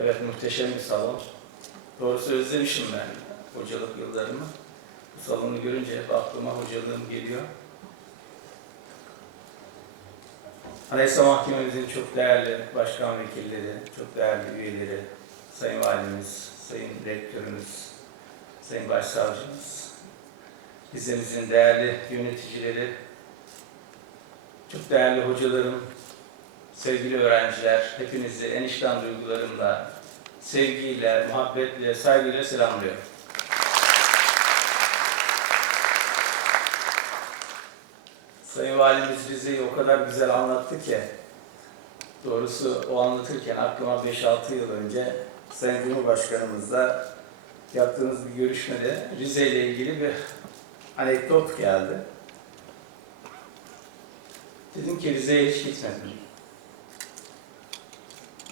Evet muhteşem bir salon. Doğrusu özlemişim ben hocalık yıllarımı. Bu salonu görünce hep aklıma hocalığım geliyor. Anayasa Mahkememizin çok değerli başkan vekilleri, çok değerli üyeleri, Sayın Valimiz, Sayın Rektörümüz, Sayın Başsavcımız, bizimizin değerli yöneticileri, çok değerli hocalarım, sevgili öğrenciler, hepinizi enişten duygularımla, sevgiyle, muhabbetle, saygıyla selamlıyorum. Sayın Valimiz Rize'yi o kadar güzel anlattı ki, doğrusu o anlatırken aklıma 5-6 yıl önce Sayın Cumhurbaşkanımızla yaptığımız bir görüşmede Rize ile ilgili bir anekdot geldi. Dedim ki Rize'ye hiç gitmedim.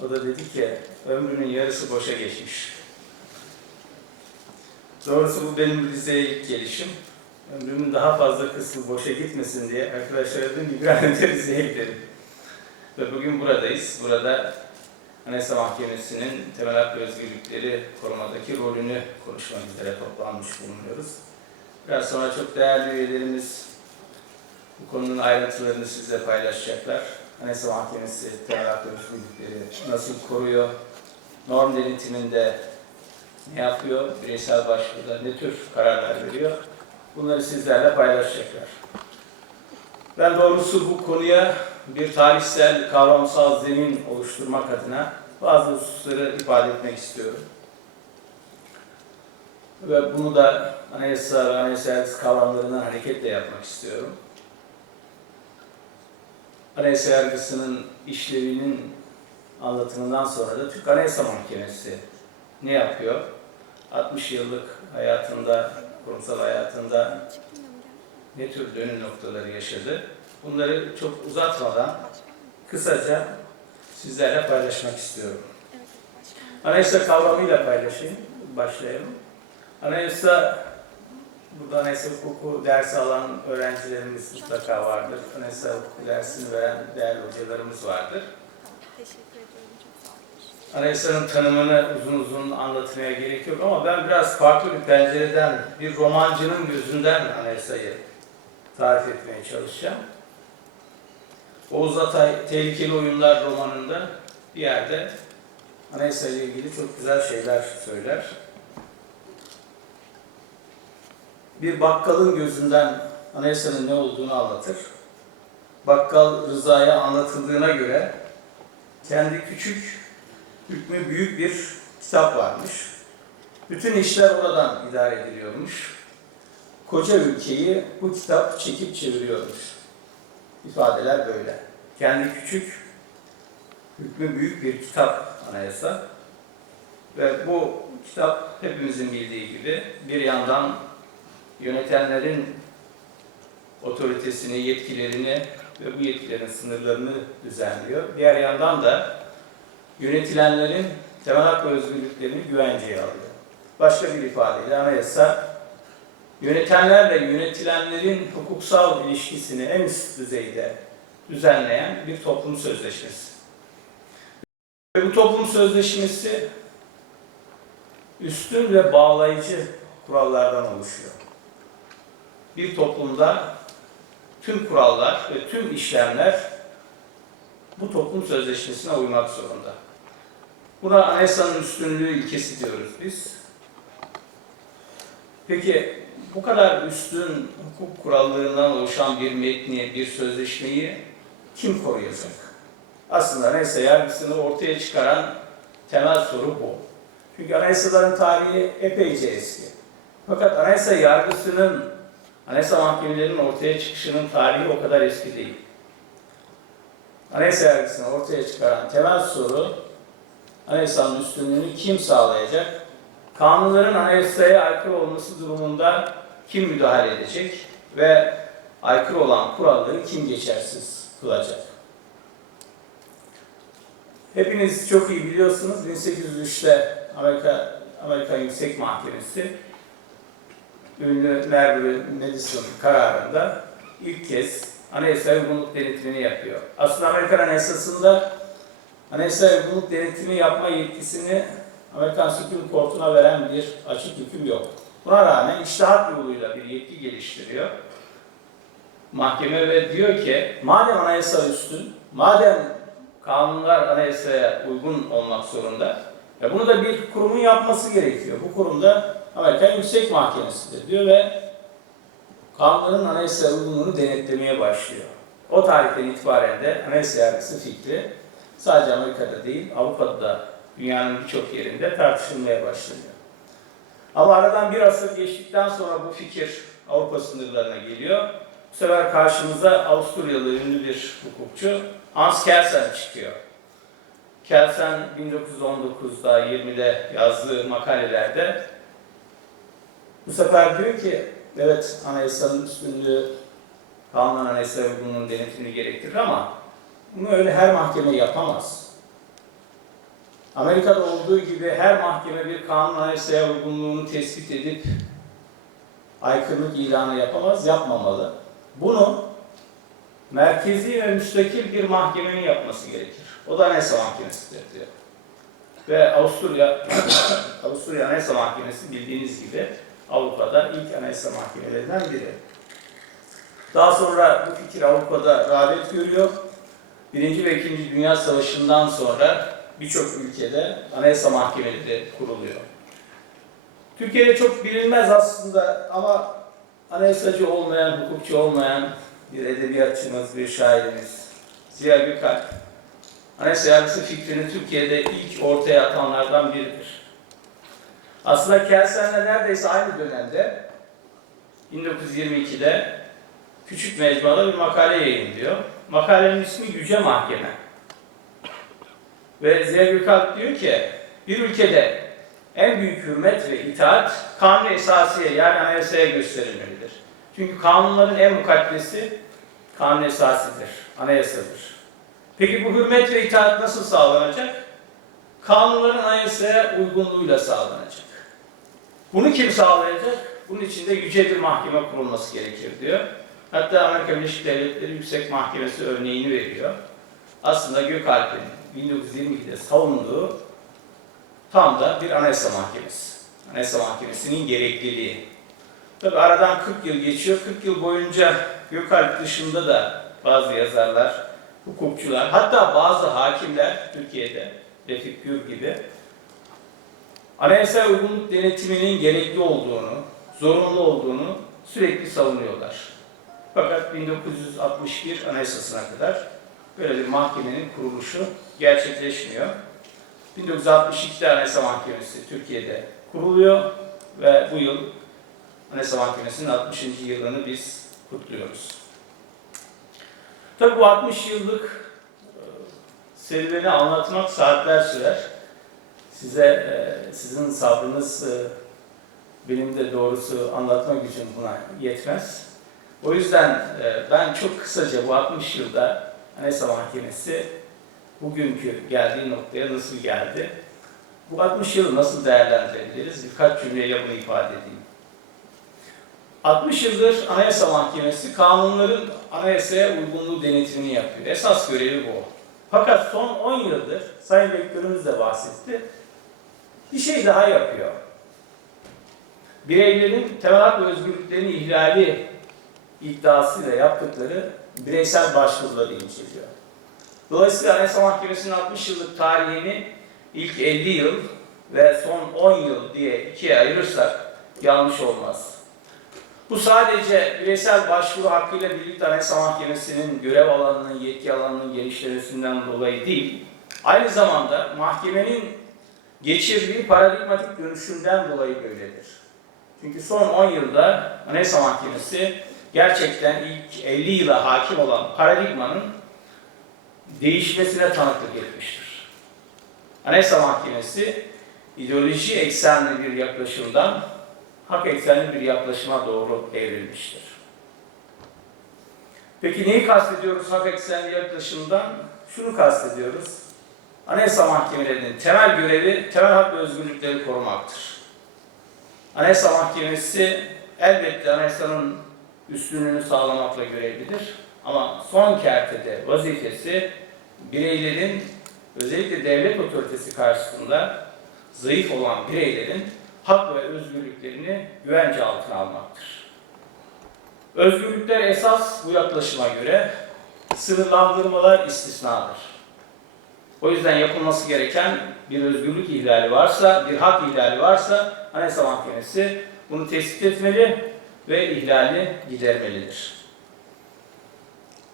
O da dedi ki ömrünün yarısı boşa geçmiş. Doğrusu bu benim Rize'ye ilk gelişim. Ömrümün daha fazla kısmı boşa gitmesin diye arkadaşlara dedim an önce Rize'ye gidelim. Ve bugün buradayız. Burada Anayasa Mahkemesi'nin temel hak ve özgürlükleri korumadaki rolünü konuşmak üzere toplanmış bulunuyoruz. Biraz sonra çok değerli üyelerimiz bu konunun ayrıntılarını sizle paylaşacaklar. Anayasa Mahkemesi ve özgürlükleri nasıl koruyor, norm denetiminde ne yapıyor, bireysel başvuruda ne tür kararlar veriyor, bunları sizlerle paylaşacaklar. Ben doğrusu bu konuya bir tarihsel, kavramsal zemin oluşturmak adına bazı hususları ifade etmek istiyorum. Ve bunu da anayasa ve anayasal kavramlarından hareketle yapmak istiyorum. Anayasa yargısının işlevinin anlatımından sonra da Türk Anayasa Mahkemesi ne yapıyor? 60 yıllık hayatında, kurumsal hayatında ne tür dönüm noktaları yaşadı? Bunları çok uzatmadan kısaca sizlerle paylaşmak istiyorum. Anayasa kavramıyla paylaşayım, başlayalım. Anayasa, burada anayasa hukuku dersi alan öğrencilerimiz mutlaka vardır. Anayasa hukuku dersini veren değerli hocalarımız vardır. Anayasanın tanımını uzun uzun anlatmaya gerek yok ama ben biraz farklı bir pencereden, bir romancının gözünden anayasayı tarif etmeye çalışacağım. Oğuz Atay Tehlikeli Oyunlar romanında bir yerde anayasa ile ilgili çok güzel şeyler söyler. Bir bakkalın gözünden anayasanın ne olduğunu anlatır. Bakkal Rıza'ya anlatıldığına göre kendi küçük hükmü büyük bir kitap varmış. Bütün işler oradan idare ediliyormuş. Koca ülkeyi bu kitap çekip çeviriyormuş. İfadeler böyle. Kendi küçük, hükmü büyük bir kitap anayasa. Ve bu kitap hepimizin bildiği gibi bir yandan yönetenlerin otoritesini, yetkilerini ve bu yetkilerin sınırlarını düzenliyor. Diğer yandan da yönetilenlerin temel hak ve özgürlüklerini güvenceye alıyor. Başka bir ifadeyle anayasa yönetenlerle yönetilenlerin hukuksal ilişkisini en üst düzeyde düzenleyen bir toplum sözleşmesi. Ve bu toplum sözleşmesi üstün ve bağlayıcı kurallardan oluşuyor. Bir toplumda tüm kurallar ve tüm işlemler bu toplum sözleşmesine uymak zorunda. Buna anayasanın üstünlüğü ilkesi diyoruz biz. Peki bu kadar üstün hukuk kurallarından oluşan bir metni, bir sözleşmeyi kim koruyacak? Aslında anayasa yargısını ortaya çıkaran temel soru bu. Çünkü anayasaların tarihi epeyce eski. Fakat anayasa yargısının, anayasa mahkemelerinin ortaya çıkışının tarihi o kadar eski değil. Anayasa yargısını ortaya çıkaran temel soru, anayasanın üstünlüğünü kim sağlayacak? Kanunların anayasaya aykırı olması durumunda kim müdahale edecek? Ve aykırı olan kuralları kim geçersiz kılacak? Hepiniz çok iyi biliyorsunuz 1803'te Amerika Amerika Yüksek Mahkemesi ünlü Marbury Madison kararında ilk kez anayasa uygunluk denetimini yapıyor. Aslında Amerikan Anayasası'nda anayasa uygunluk denetimi yapma yetkisini Amerikan Supreme Court'una veren bir açık hüküm yok. Buna rağmen iştahat yoluyla bir yetki geliştiriyor. Mahkeme ve diyor ki madem anayasa üstün, madem kanunlar anayasaya uygun olmak zorunda, ya bunu da bir kurumun yapması gerekiyor. Bu kurumda Amerikan Yüksek Mahkemesi'dir diyor ve kanunların anayasaya uygunluğunu denetlemeye başlıyor. O tarihten itibaren de anayasa yargısı fikri sadece Amerika'da değil, Avrupa'da da dünyanın birçok yerinde tartışılmaya başlanıyor. Ama aradan bir asır geçtikten sonra bu fikir Avrupa sınırlarına geliyor. Bu sefer karşımıza Avusturyalı ünlü bir hukukçu Hans Kelsen çıkıyor. Kelsen 1919'da 20'de yazdığı makalelerde bu sefer diyor ki evet anayasanın üstünlüğü kanun anayasa uygunluğunun denetimini gerektirir ama bunu öyle her mahkeme yapamaz. Amerika'da olduğu gibi her mahkeme bir kanun anayasaya uygunluğunu tespit edip aykırılık ilanı yapamaz, yapmamalı. Bunu merkezi ve müstakil bir mahkemenin yapması gerekir. O da Anayasa Mahkemesi'dir diyor. Ve Avusturya, Avusturya Anayasa Mahkemesi bildiğiniz gibi Avrupa'da ilk anayasa mahkemelerinden biri. Daha sonra bu fikir Avrupa'da rağbet görüyor. Birinci ve İkinci Dünya Savaşı'ndan sonra birçok ülkede anayasa mahkemeleri kuruluyor. Türkiye'de çok bilinmez aslında ama anayasacı olmayan, hukukçu olmayan bir edebiyatçımız, bir şairimiz Ziya Gökalp, anayasa yargısı fikrini Türkiye'de ilk ortaya atanlardan biridir. Aslında Kelsen'le neredeyse aynı dönemde 1922'de küçük mecmuada bir makale yayınlıyor. Makalenin ismi Yüce Mahkeme. Ve Gökalp diyor ki bir ülkede en büyük hürmet ve itaat kanun esasiye yani anayasaya gösterilmelidir. Çünkü kanunların en mukaddesi kanun esasidir, anayasadır. Peki bu hürmet ve itaat nasıl sağlanacak? Kanunların anayasaya uygunluğuyla sağlanacak. Bunu kim sağlayacak? Bunun için de yüce bir mahkeme kurulması gerekir diyor. Hatta Amerika Birleşik Devletleri Yüksek Mahkemesi örneğini veriyor. Aslında Gökalp'in 1922'de savunduğu tam da bir anayasa mahkemesi. Anayasa mahkemesinin gerekliliği. Tabi aradan 40 yıl geçiyor. 40 yıl boyunca Gökalp dışında da bazı yazarlar, hukukçular, hatta bazı hakimler Türkiye'de, Refik Gür gibi anayasa uygunluk denetiminin gerekli olduğunu, zorunlu olduğunu sürekli savunuyorlar. Fakat 1961 Anayasası'na kadar böyle bir mahkemenin kuruluşu gerçekleşmiyor. 1962'de Anayasa Mahkemesi Türkiye'de kuruluyor ve bu yıl Anayasa Mahkemesi'nin 60. yılını biz kutluyoruz. Tabi bu 60 yıllık e, serüveni anlatmak saatler sürer. Size e, sizin sabrınız e, benim de doğrusu anlatma gücüm buna yetmez. O yüzden e, ben çok kısaca bu 60 yılda Anayasa Mahkemesi bugünkü geldiği noktaya nasıl geldi? Bu 60 yılı nasıl değerlendirebiliriz? Birkaç cümleyle bunu ifade edeyim. 60 yıldır Anayasa Mahkemesi kanunların anayasaya uygunluğu denetimini yapıyor. Esas görevi bu. Fakat son 10 yıldır, Sayın Rektörümüz de bahsetti, bir şey daha yapıyor. Bireylerin temel hak ve özgürlüklerini ihlali iddiasıyla yaptıkları bireysel başvuruları inceliyor. Dolayısıyla Anayasa Mahkemesi'nin 60 yıllık tarihini ilk 50 yıl ve son 10 yıl diye ikiye ayırırsak yanlış olmaz. Bu sadece bireysel başvuru hakkıyla birlikte Anayasa Mahkemesi'nin görev alanının, yetki alanının genişlemesinden dolayı değil, aynı zamanda mahkemenin geçirdiği paradigmatik dönüşümden dolayı böyledir. Çünkü son 10 yılda Anayasa Mahkemesi gerçekten ilk 50 yıla hakim olan paradigmanın değişmesine tanıklık etmiştir. Anayasa Mahkemesi ideoloji eksenli bir yaklaşımdan hak eksenli bir yaklaşıma doğru evrilmiştir. Peki neyi kastediyoruz hak eksenli yaklaşımdan? Şunu kastediyoruz. Anayasa Mahkemelerinin temel görevi temel hak ve özgürlükleri korumaktır. Anayasa Mahkemesi elbette anayasanın üstünlüğünü sağlamakla görevlidir. Ama son kertede vazifesi bireylerin özellikle devlet otoritesi karşısında zayıf olan bireylerin hak ve özgürlüklerini güvence altına almaktır. Özgürlükler esas bu yaklaşıma göre sınırlandırmalar istisnadır. O yüzden yapılması gereken bir özgürlük ihlali varsa, bir hak ihlali varsa Anayasa Mahkemesi bunu tespit etmeli ve ihlali gidermelidir.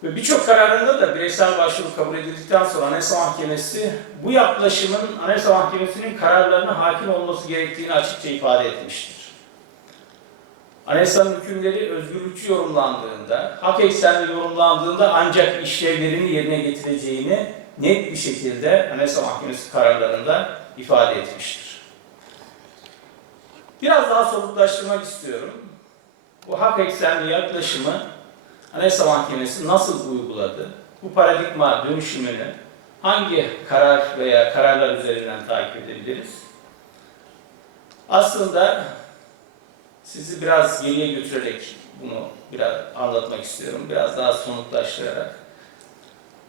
Ve birçok kararında da bireysel başvuru kabul edildikten sonra Anayasa Mahkemesi bu yaklaşımın Anayasa Mahkemesi'nin kararlarına hakim olması gerektiğini açıkça ifade etmiştir. Anayasanın hükümleri özgürlükçü yorumlandığında, hak eksenli yorumlandığında ancak işlevlerini yerine getireceğini net bir şekilde Anayasa Mahkemesi kararlarında ifade etmiştir. Biraz daha somutlaştırmak istiyorum. Bu hak eksenli yaklaşımı Anayasa Mahkemesi nasıl uyguladı? Bu paradigma dönüşümünü hangi karar veya kararlar üzerinden takip edebiliriz? Aslında sizi biraz geriye götürerek bunu biraz anlatmak istiyorum. Biraz daha somutlaştırarak.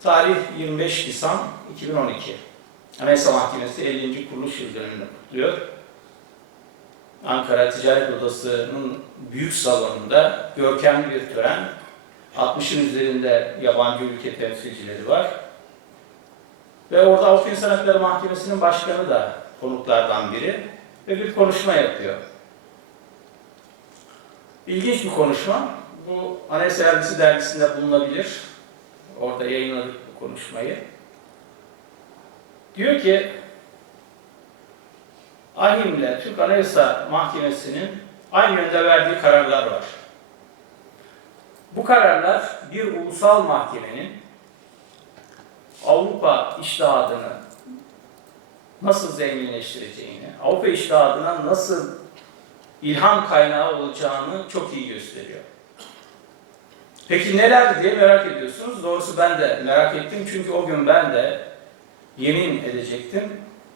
Tarih 25 Nisan 2012. Anayasa Mahkemesi 50. kuruluş yıl dönümünü kutluyor. Ankara Ticaret Odası'nın büyük salonunda görkemli bir tören. 60'ın üzerinde yabancı ülke temsilcileri var. Ve orada Avrupa İnsan Hakları Mahkemesi'nin başkanı da konuklardan biri ve bir konuşma yapıyor. İlginç bir konuşma. Bu Anayasa Yargısı dergisinde bulunabilir. Orada yayınladık bu konuşmayı. Diyor ki AHİM'le Türk Anayasa Mahkemesi'nin aynı yönde verdiği kararlar var. Bu kararlar bir ulusal mahkemenin Avrupa iştihadını nasıl zenginleştireceğini, Avrupa iştihadına nasıl ilham kaynağı olacağını çok iyi gösteriyor. Peki nelerdi diye merak ediyorsunuz. Doğrusu ben de merak ettim çünkü o gün ben de yemin edecektim,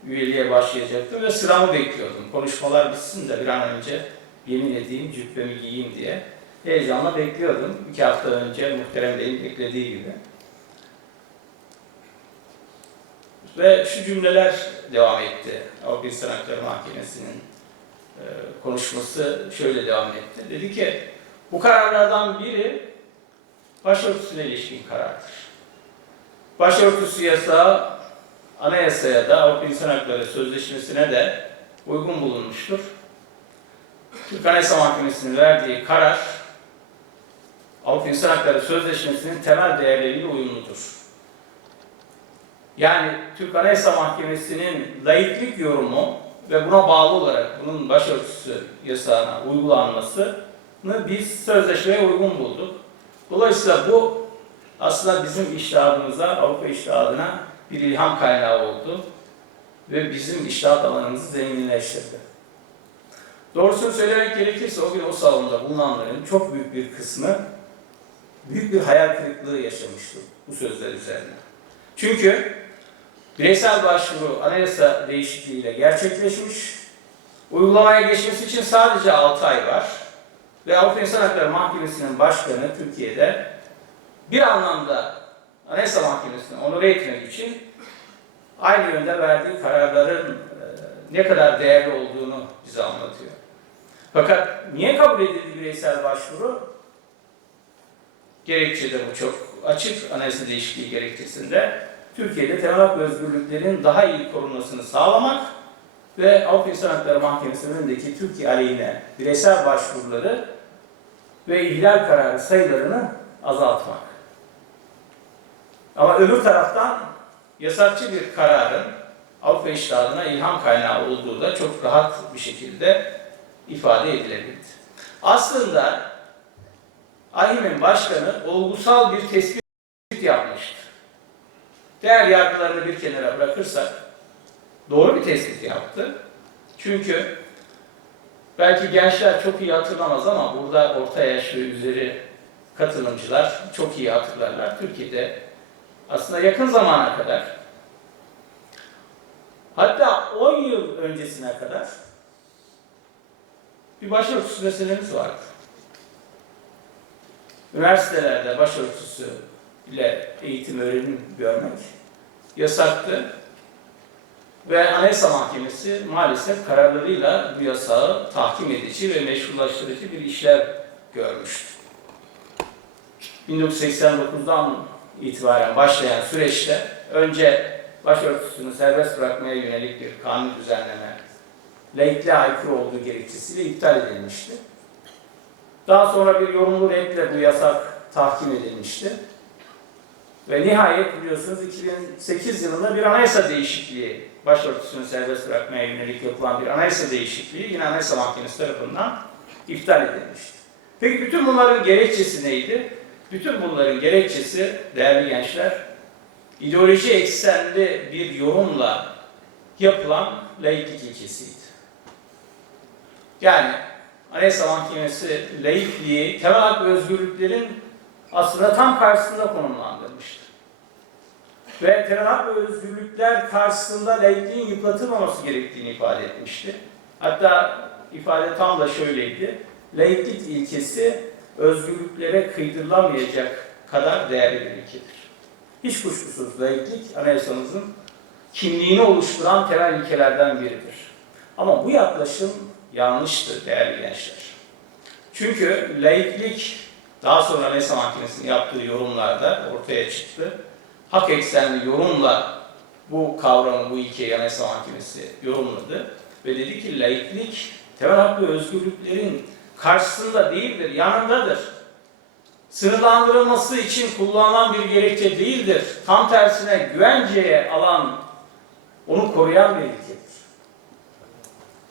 üyeliğe başlayacaktım ve sıramı bekliyordum. Konuşmalar bitsin de bir an önce yemin edeyim, cübbemi giyeyim diye heyecanla bekliyordum. İki hafta önce muhterem Bey'in beklediği gibi. Ve şu cümleler devam etti. Avrupa İnsan Hakları Mahkemesi'nin e, konuşması şöyle devam etti. Dedi ki, bu kararlardan biri başörtüsüne ilişkin karardır. Başörtüsü yasağı anayasaya da Avrupa İnsan Hakları Sözleşmesi'ne de uygun bulunmuştur. Türk Anayasa Mahkemesi'nin verdiği karar Avrupa İnsan Hakları Sözleşmesi'nin temel değerleriyle uyumludur. Yani Türk Anayasa Mahkemesi'nin laiklik yorumu ve buna bağlı olarak bunun başörtüsü yasağına uygulanmasını biz sözleşmeye uygun bulduk. Dolayısıyla bu aslında bizim iştihadımıza, Avrupa iştihadına bir ilham kaynağı oldu ve bizim iştihat alanımızı zenginleştirdi. Doğrusunu söylemek gerekirse o gün o salonda bulunanların çok büyük bir kısmı büyük bir hayal kırıklığı yaşamıştı bu sözler üzerine. Çünkü bireysel başvuru anayasa değişikliğiyle gerçekleşmiş, uygulamaya geçmesi için sadece 6 ay var ve Avrupa İnsan Hakları Mahkemesi'nin başkanı Türkiye'de bir anlamda Anayasa Mahkemesi'ni onore etmek için aynı yönde verdiği kararların e, ne kadar değerli olduğunu bize anlatıyor. Fakat niye kabul edildi bireysel başvuru? Gerekçe de bu çok açık anayasa değişikliği gerekçesinde. Türkiye'de temel hak özgürlüklerin daha iyi korunmasını sağlamak ve Avrupa İnsan Hakları Mahkemesi'nin önündeki Türkiye aleyhine bireysel başvuruları ve ihlal kararı sayılarını azaltmak. Ama öbür taraftan yasakçı bir kararın Avrupa iştihadına ilham kaynağı olduğu da çok rahat bir şekilde ifade edilebildi. Aslında AİHM'in başkanı olgusal bir tespit yapmıştı. Değer yargılarını bir kenara bırakırsak doğru bir tespit yaptı. Çünkü belki gençler çok iyi hatırlamaz ama burada orta yaş ve üzeri katılımcılar çok iyi hatırlarlar. Türkiye'de aslında yakın zamana kadar hatta 10 yıl öncesine kadar bir başörtüsü meselemiz vardı. Üniversitelerde başörtüsü ile eğitim öğrenim görmek yasaktı. Ve Anayasa Mahkemesi maalesef kararlarıyla bu yasağı tahkim edici ve meşrulaştırıcı bir işlev görmüştü. 1989'dan itibaren başlayan süreçte önce başörtüsünü serbest bırakmaya yönelik bir kanun düzenleme, laikliğe aykırı olduğu gerekçesiyle iptal edilmişti. Daha sonra bir yorumlu redle bu yasak tahkim edilmişti. Ve nihayet biliyorsunuz 2008 yılında bir anayasa değişikliği, başörtüsünü serbest bırakmaya yönelik yapılan bir anayasa değişikliği yine Anayasa Mahkemesi tarafından iptal edilmişti. Peki bütün bunların gerekçesi neydi? Bütün bunların gerekçesi değerli gençler, ideoloji eksenli bir yorumla yapılan laiklik ilkesiydi. Yani Anayasa Mahkemesi laikliği, temel hak ve özgürlüklerin aslında tam karşısında konumlandırmıştır. Ve ve özgürlükler karşısında laikliğin yıpratılmaması gerektiğini ifade etmişti. Hatta ifade tam da şöyleydi. Laiklik ilkesi özgürlüklere kıydırılamayacak kadar değerli bir ilkedir. Hiç kuşkusuz laiklik anayasamızın kimliğini oluşturan temel ilkelerden biridir. Ama bu yaklaşım yanlıştır değerli gençler. Çünkü laiklik daha sonra Anayasa Mahkemesi'nin yaptığı yorumlarda ortaya çıktı. Hak eksenli yorumla bu kavramı, bu ilkeyi Anayasa Mahkemesi yorumladı. Ve dedi ki laiklik temel hak ve özgürlüklerin karşısında değildir, yanındadır. Sınırlandırılması için kullanılan bir gerekçe değildir. Tam tersine güvenceye alan, onu koruyan bir ilkedir.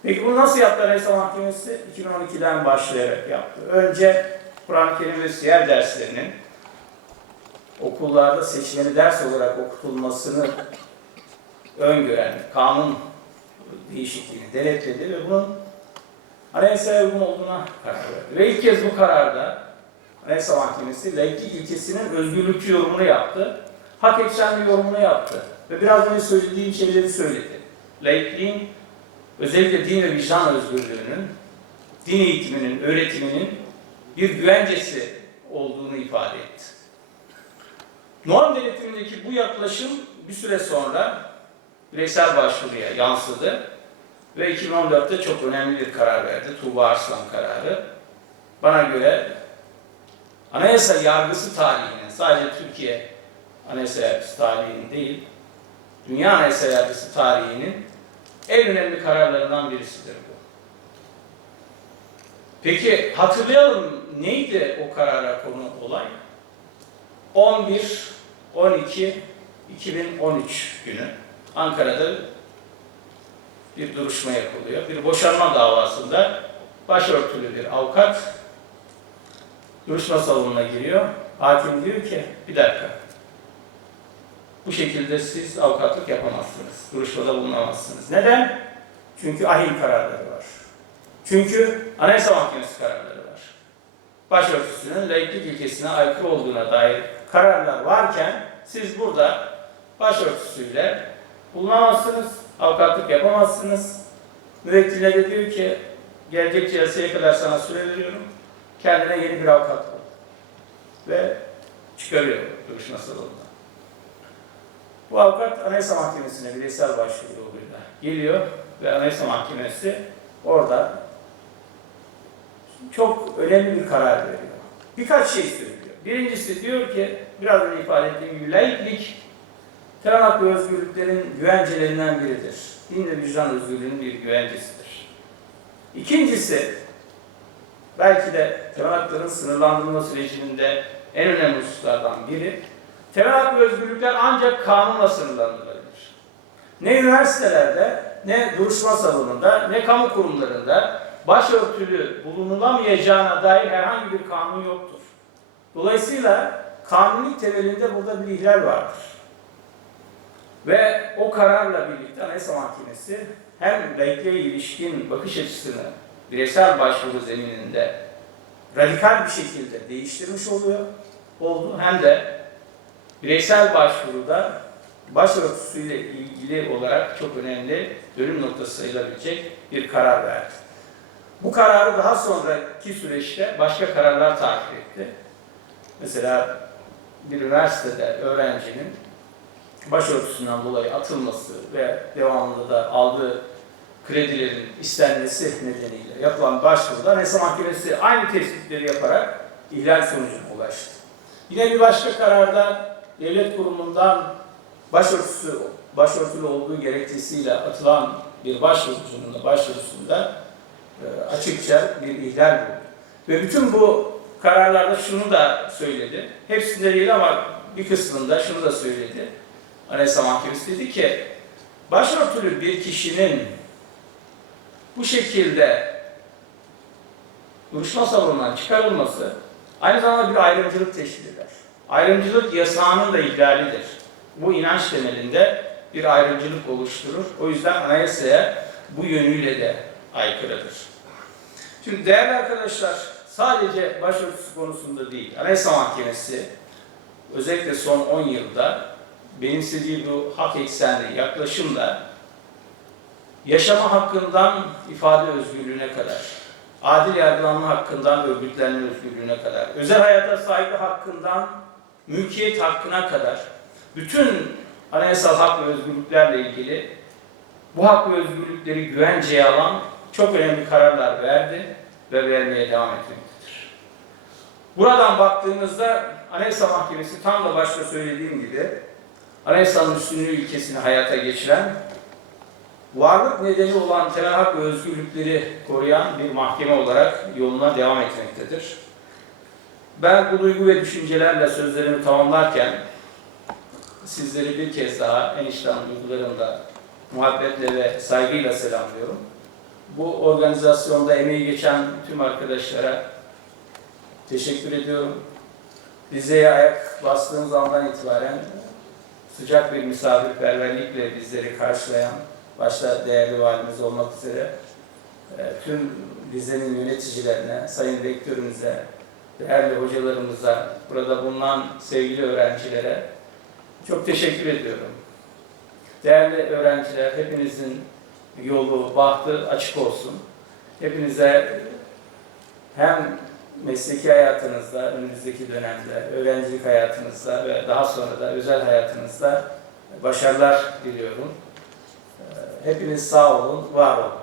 Peki bunu nasıl yaptı Anayasa Mahkemesi? 2012'den başlayarak yaptı. Önce Kur'an-ı Kerim ve siyer derslerinin okullarda seçmeli ders olarak okutulmasını öngören kanun değişikliğini denetledi ve bunun anayasaya uygun olduğuna karar verdi. Ve ilk kez bu kararda Anayasa Mahkemesi laiklik ilkesinin özgürlükçü yorumunu yaptı. Hak eksenli yorumunu yaptı. Ve biraz önce söylediğim şeyleri söyledi. Laikliğin özellikle din ve vicdan özgürlüğünün, din eğitiminin, öğretiminin bir güvencesi olduğunu ifade etti. Norm denetimindeki bu yaklaşım bir süre sonra bireysel başvuruya yansıdı ve 2014'te çok önemli bir karar verdi. Tuğba Arslan kararı. Bana göre anayasa yargısı tarihinin, sadece Türkiye anayasa yargısı tarihinin değil, dünya anayasa yargısı tarihinin en önemli kararlarından birisidir bu. Peki hatırlayalım neydi o karara konu olay? 11 12 2013 günü Ankara'da bir duruşma yapılıyor. Bir boşanma davasında başörtülü bir avukat duruşma salonuna giriyor. Hakim diyor ki bir dakika bu şekilde siz avukatlık yapamazsınız. Duruşmada bulunamazsınız. Neden? Çünkü ahim kararları var. Çünkü Anayasa Mahkemesi kararları var. Başörtüsünün laiklik ilkesine aykırı olduğuna dair kararlar varken siz burada başörtüsüyle bulunamazsınız, avukatlık yapamazsınız. Müvekkiline de diyor ki gelecek celseye kadar sana süre veriyorum. Kendine yeni bir avukat bul. Ve çıkarıyor duruşma salonuna. Bu avukat Anayasa Mahkemesi'ne bireysel başvuru yoluyla geliyor ve Anayasa Mahkemesi orada çok önemli bir karar veriyor. Birkaç şey söylüyor. Birincisi diyor ki, biraz önce ifade ettiğim gibi laiklik temel hak özgürlüklerin güvencelerinden biridir. Din ve vicdan özgürlüğünün bir güvencesidir. İkincisi, belki de temel hakların sınırlandırılma sürecinde en önemli hususlardan biri, temel hak özgürlükler ancak kanunla sınırlandırılabilir. Ne üniversitelerde, ne duruşma salonunda, ne kamu kurumlarında başörtülü bulunulamayacağına dair herhangi bir kanun yoktur. Dolayısıyla kanuni temelinde burada bir ihlal vardır. Ve o kararla birlikte Anayasa Mahkemesi hem laikliğe ilişkin bakış açısını bireysel başvuru zemininde radikal bir şekilde değiştirmiş oluyor, oldu. Hem de bireysel başvuruda başörtüsüyle ilgili olarak çok önemli dönüm noktası sayılabilecek bir karar verdi. Bu kararı daha sonraki süreçte başka kararlar takip etti. Mesela bir üniversitede öğrencinin başörtüsünden dolayı atılması ve devamında da aldığı kredilerin istenmesi nedeniyle yapılan başvuruda Anayasa Mahkemesi aynı tespitleri yaparak ihlal sonucuna ulaştı. Yine bir başka kararda devlet kurumundan başörtüsü, başörtülü olduğu gerekçesiyle atılan bir başvurucunun da başvurusunda e, açıkça bir ihlal bulundu. Ve bütün bu kararlarda şunu da söyledi. Hepsinde değil ama bir kısmında şunu da söyledi. Anayasa Mahkemesi dedi ki başörtülü bir kişinin bu şekilde duruşma salonundan çıkarılması aynı zamanda bir ayrımcılık teşkil eder. Ayrımcılık yasağının da ihlalidir. Bu inanç temelinde bir ayrımcılık oluşturur. O yüzden anayasaya bu yönüyle de aykırıdır. Şimdi değerli arkadaşlar sadece başörtüsü konusunda değil, Anayasa Mahkemesi özellikle son 10 yılda benimsediği bu hak eksenli yaklaşımla yaşama hakkından ifade özgürlüğüne kadar, adil yargılanma hakkından örgütlenme özgürlüğüne kadar, özel hayata saygı hakkından mülkiyet hakkına kadar bütün anayasal hak ve özgürlüklerle ilgili bu hak ve özgürlükleri güvenceye alan çok önemli kararlar verdi ve vermeye devam etmektedir. Buradan baktığımızda Anayasa Mahkemesi tam da başta söylediğim gibi anayasanın üstünlüğü ilkesini hayata geçiren varlık nedeni olan temel hak ve özgürlükleri koruyan bir mahkeme olarak yoluna devam etmektedir. Ben bu duygu ve düşüncelerle sözlerimi tamamlarken sizleri bir kez daha enişten duygularımla muhabbetle ve saygıyla selamlıyorum. Bu organizasyonda emeği geçen tüm arkadaşlara teşekkür ediyorum. Rize'ye ayak bastığımız andan itibaren sıcak bir misafirperverlikle bizleri karşılayan, başta değerli valimiz olmak üzere e, tüm Rize'nin yöneticilerine, sayın rektörümüze, değerli hocalarımıza, burada bulunan sevgili öğrencilere çok teşekkür ediyorum. Değerli öğrenciler, hepinizin yolu, bahtı açık olsun. Hepinize hem mesleki hayatınızda, önümüzdeki dönemde, öğrencilik hayatınızda ve daha sonra da özel hayatınızda başarılar diliyorum. Hepiniz sağ olun, var olun.